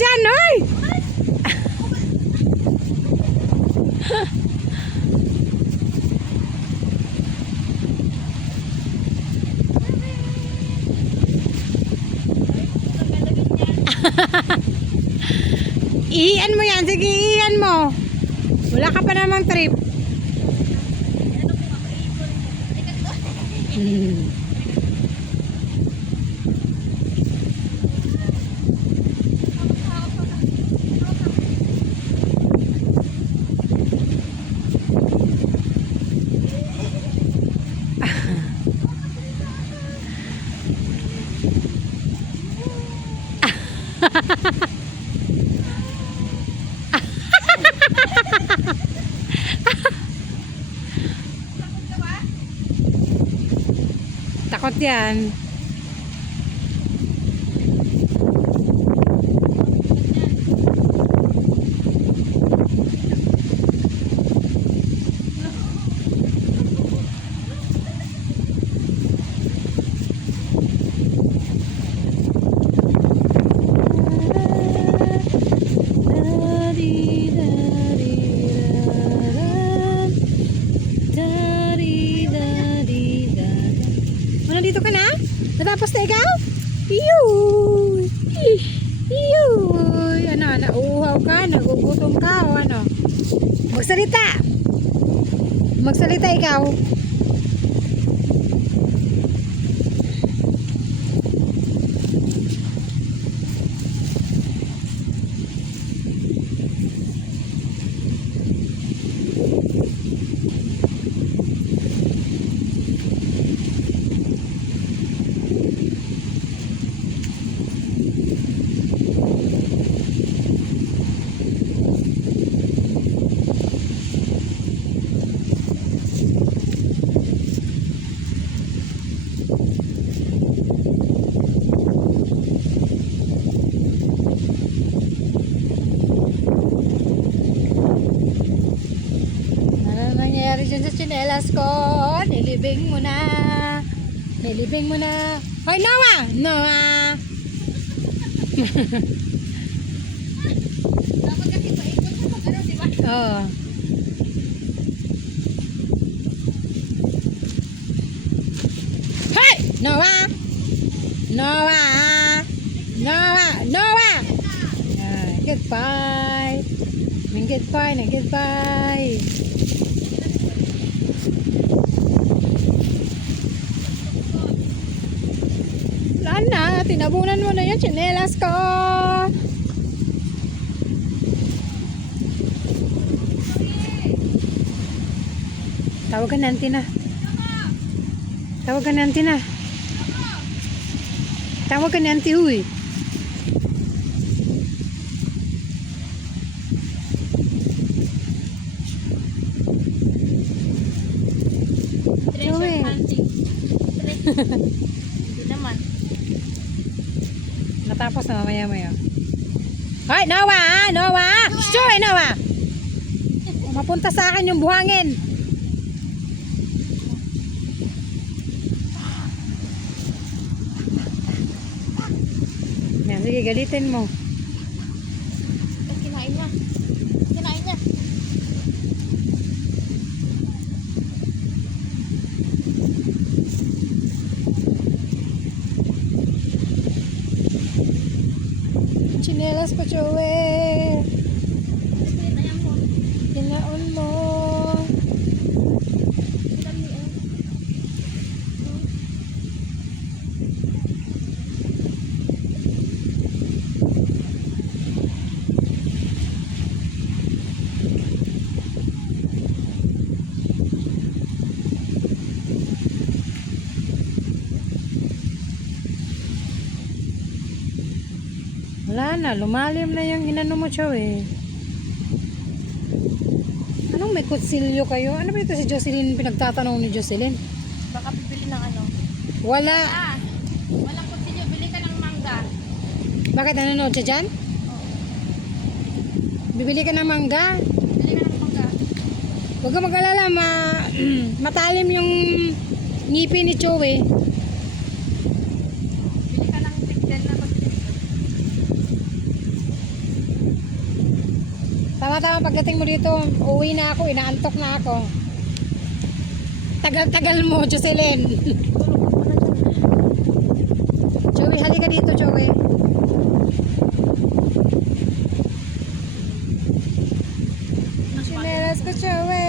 dyan, oy! Iian mo yan. Sige, iian mo. Wala ka pa namang trip. Takot yan. Dito ka na? Natapos na ikaw? Iyuy! Iyuy! Ano, nauuhaw ka? Nagugutom ka? O ano? Magsalita! Magsalita ikaw! Nangyayari dyan sa tsinelas ko. Nilibing mo na. Nilibing mo na. Hoy, Noah! Noah! Dapat kasi paikot sa mag-ano, diba? Oo. Hey! Noah! Noah! Noah! Noah! Goodbye! Goodbye na goodbye! Wala na, tinabunan mo na yung tsinelas ko. Tawagan na auntie na. Tawagan na auntie na. Tawagan na auntie, huy. Treasure hunting. Hindi naman. Natapos na mamaya-maya. Hoy, Noah! Noah! Shoo, Noah! Mapunta sa akin yung buhangin. Yan, sige, galitin mo. Kinain niya. Kinain niya. Chinelas ko, Joey. Kinain mo. Kinaon mo. Wala na, lumalim na yung inano mo, Joey. Anong may kutsilyo kayo? Ano ba ito si Jocelyn? Pinagtatanong ni Jocelyn. Baka bibili ng ano. Wala. Ah! Walang kutsilyo. Bili ka ng mangga. Bakit nanonood siya dyan? Bibili ka ng mangga? Bili ka ng mangga. Huwag ka mag-alala, matalim yung ngipin ni Joey. Bili ka ng tigdan na kutsilyo. Tama-tama pagdating mo dito, uwi na ako, inaantok na ako. Tagal-tagal mo, Jocelyn. Joey, halika dito, Joey. Chinelas ko, Joey.